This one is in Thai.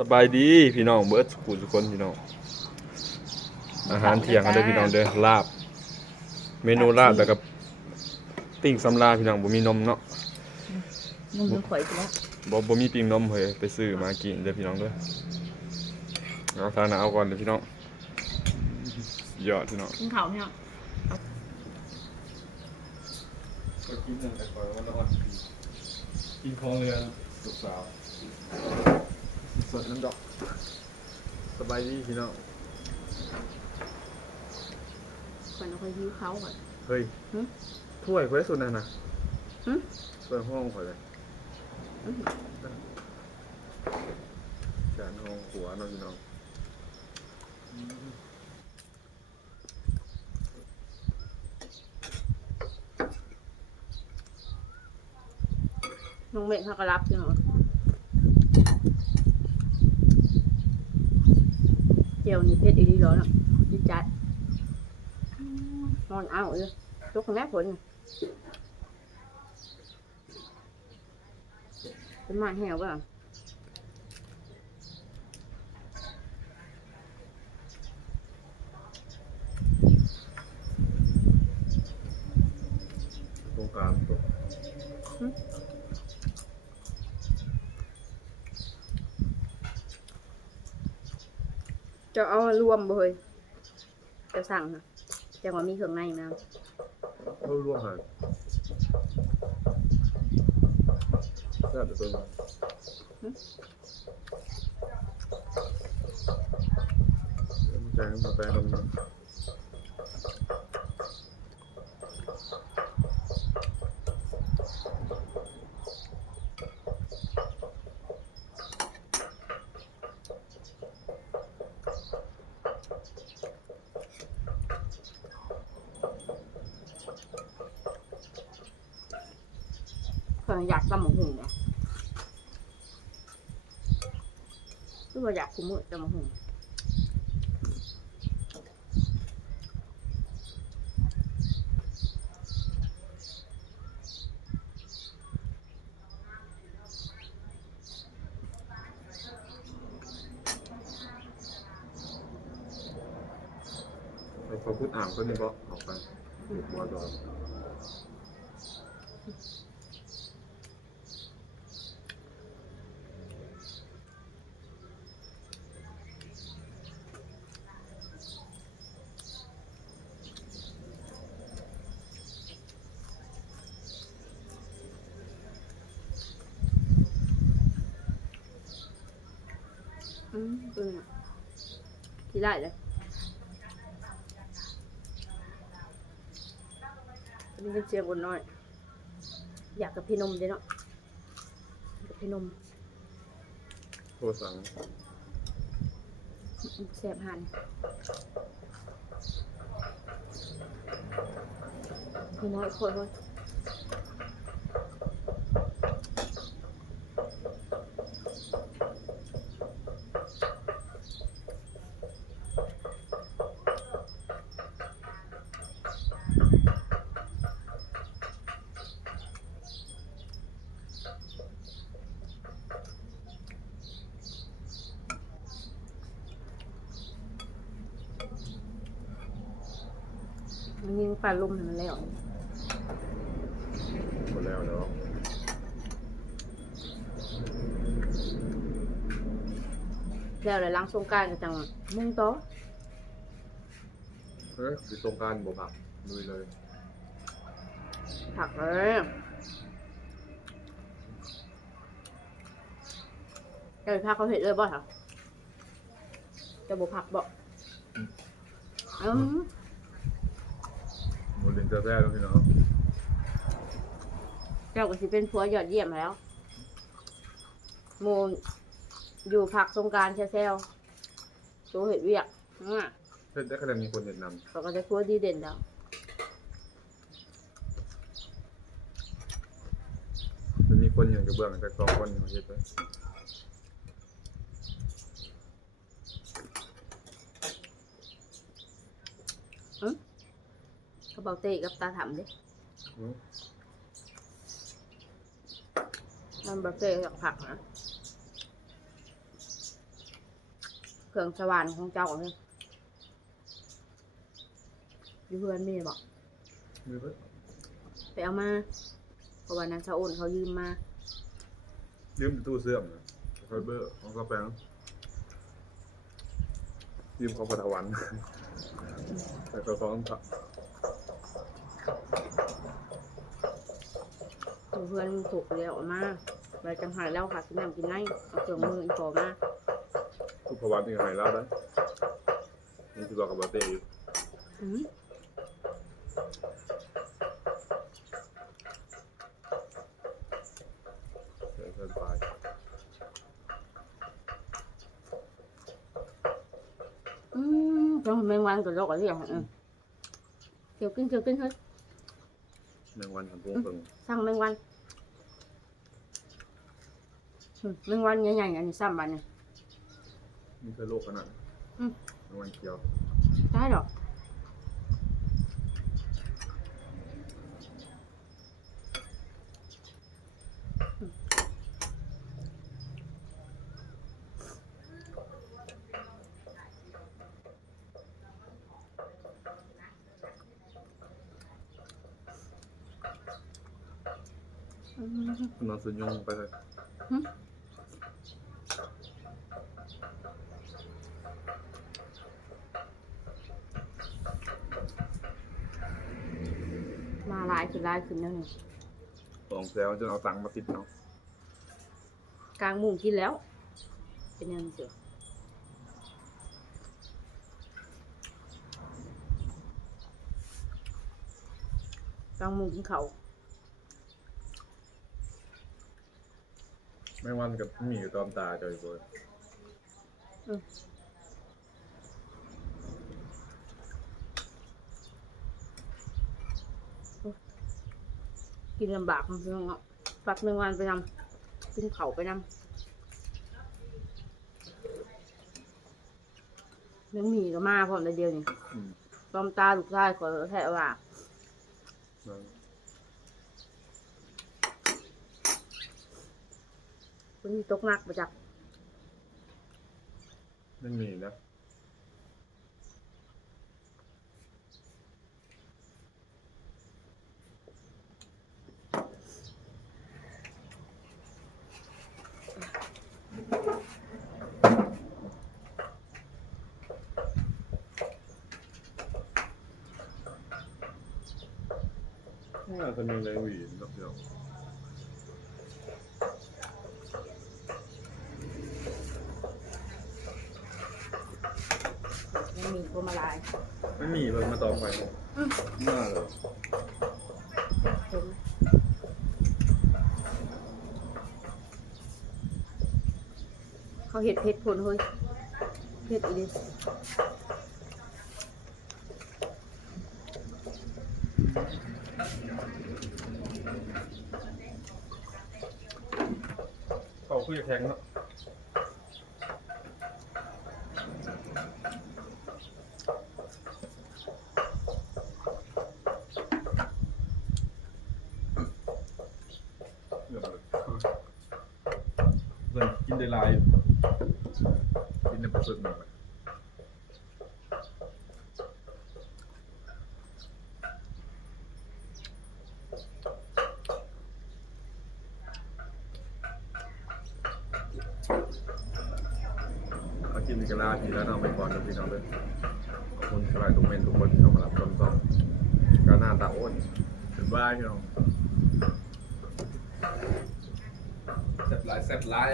สบายดีพี่น้องเบิร์ดสกูทุกคนพี่น้องอาหารเที่ยงกันเด้อพี่น้องเด้อลาบ เมนูลาบแล้วก็ปิ้งสำลาพี่น้องบ่มีนมเนาะนุ่มดูข่อยไปแล้วบ่บ่มีปิ้งนมเฮ้ยไปซื้อมากินเด้อพี่น้องเด้อเอาทานเอาก่อนเด้อพี่น้องยอดพี่น้องกินข้าวเนี่ยก็กินนั่นแต่ก่อนวันละอ่อนกินของเรือลูกสาว สดน้ำดอก สบายดีพี่น้องก่อนเราค่อยหิวเขาก่อน เฮ้ยหึ ถ้วยไว้สุดนั่นน่ะหึถ้วยห้องข่อยเลยอื้อหือจานห้องหัวเน้องพี่น้องน้องเมฆเขาก็รับอยู่เนาะเจียวนี่เพชรอีดีร้อนอะจิจัดนอนเอาเลยทุกแม่ผลเป็นมาแหวป่ะ ตรงกลางตัว จะเอามารวมบ่เฮ้ยจะสั่งนะจะว่ามีเครื่องในนะเขาร่วมหายแซ่บตัวนึงแจงมาแปลงลงม อยากตำหมูหุ่นเนี่ยคือว่าอยากคุมมือตำหมูหุ่นไอ้พอพูดอ่างก็นี่บอกออกไปหัวดอน อืมเออที่ได้เลยอันนี้เป็นเสียงคนน้อย อยากกับพี่นมเด้เนาะกับพี่นมโทรสั่งแสบหันพี่น้อยคนเล มันยิงปลาลุ่มให้มันแล้วหมดแล้วเดี๋ยวแล้วเลยล้างสงกรารก็จังมุ่งโตะเฮ้ยคือตรงกลารบ่ผักลุยเลยผักเลยเดี๋ยวผักเขาเห็ดเลยบ่ค่ะจะบุผักบ่อืมห มดเรียนเจ้าแท้แล้วพี่น้องเจ้าก็สิเป็นผัวยอดเยี่ยมแล้วโมอยู่ผักสงกรารแซวๆตัวเห็ดเวียกอะเพื่อนได้คะแนนมีคนแนะนเขาก็จะผัวดีเด่นแล้วำจะมีคนอย่างกระเบื้องแต่สองคนอย่างเฮ็ดไป เขาเบาเต้กับตาถำดิอืม มันเบาเต้กับผักนะเครื่องสว่านของเจ้าเลยอยู่เพื่อนมีบอกมีเพิ่นไปเอามาเพราะวันนั้นชาโอนเขายืมมายืมตู้เสื่อมนะไฟเบอร์ของกาแฟยืมของพระตะวันแต่ก็ฟ้องพระอยู่ เพื่อนถูกเรียกออกมาไปจังหายแล้วค่ะกินน้ำกินไนเอาเครื่องมืออีกพอมาทุกพระวันที่หายแล้วได้นี่ที่บอกกับบาเต้อยู่อืมเดี๋ยวเพิ่นไปอืมจังแมงวันกับโรคอะไรอย่างอืมเกี่ยวกินเกี่ยวกินเฮ้ย แมงวันทำพวงเพิ่งสั่งแมงวันอืมแมงวันใหญ่ๆอันนี้ซ้ำบันเนี่ย นี่คือโลกขนาดนั้นอืมแมงวันเขียวได้หรอก อืมนอนสุญญงไปเลยมาลายคือลายขึ้นแล้วนี่สองแซวจนเอาตังค์มาติดเนาะกลางมุงกินแล้ว เป็นยังไงเสียกลางมุงกินเขาว แมงวันกับหมีอยู่ตอมตาจอยโบยกินลำบากมันเนาะปักแมงวันไปนำกินเขาวไปนำแมงหมีก็มาพร้อมแต่เดียวนี่อืม ตอมตาลูกชายขอแท้ว่านั่น คนนี้ตกหนักมาจากไม่มีนะน่าจะมีเลยหวีนเดียว ไม่มีพวงมาลายไม่มีมันมาต่อไปอืมน่าเลยเห็นไหมเขาเห็ดเพชรผลเฮ้ยเพชรอีดิเขาคุยกับแทงเนาะเรื่องเลย เริ่มกินได้หลายกินในประสดหนึ่งไปมากินกันลาทีแล้วน้องไปก่อนนะพี่น้องเลยขอบคุณสลายทุกเมนทุกคนที่เข้ามารับชมต่อการหน้าตาอ้นเป็นบ้ายพี่น้อง แซ่บหลายแซ่บหลาย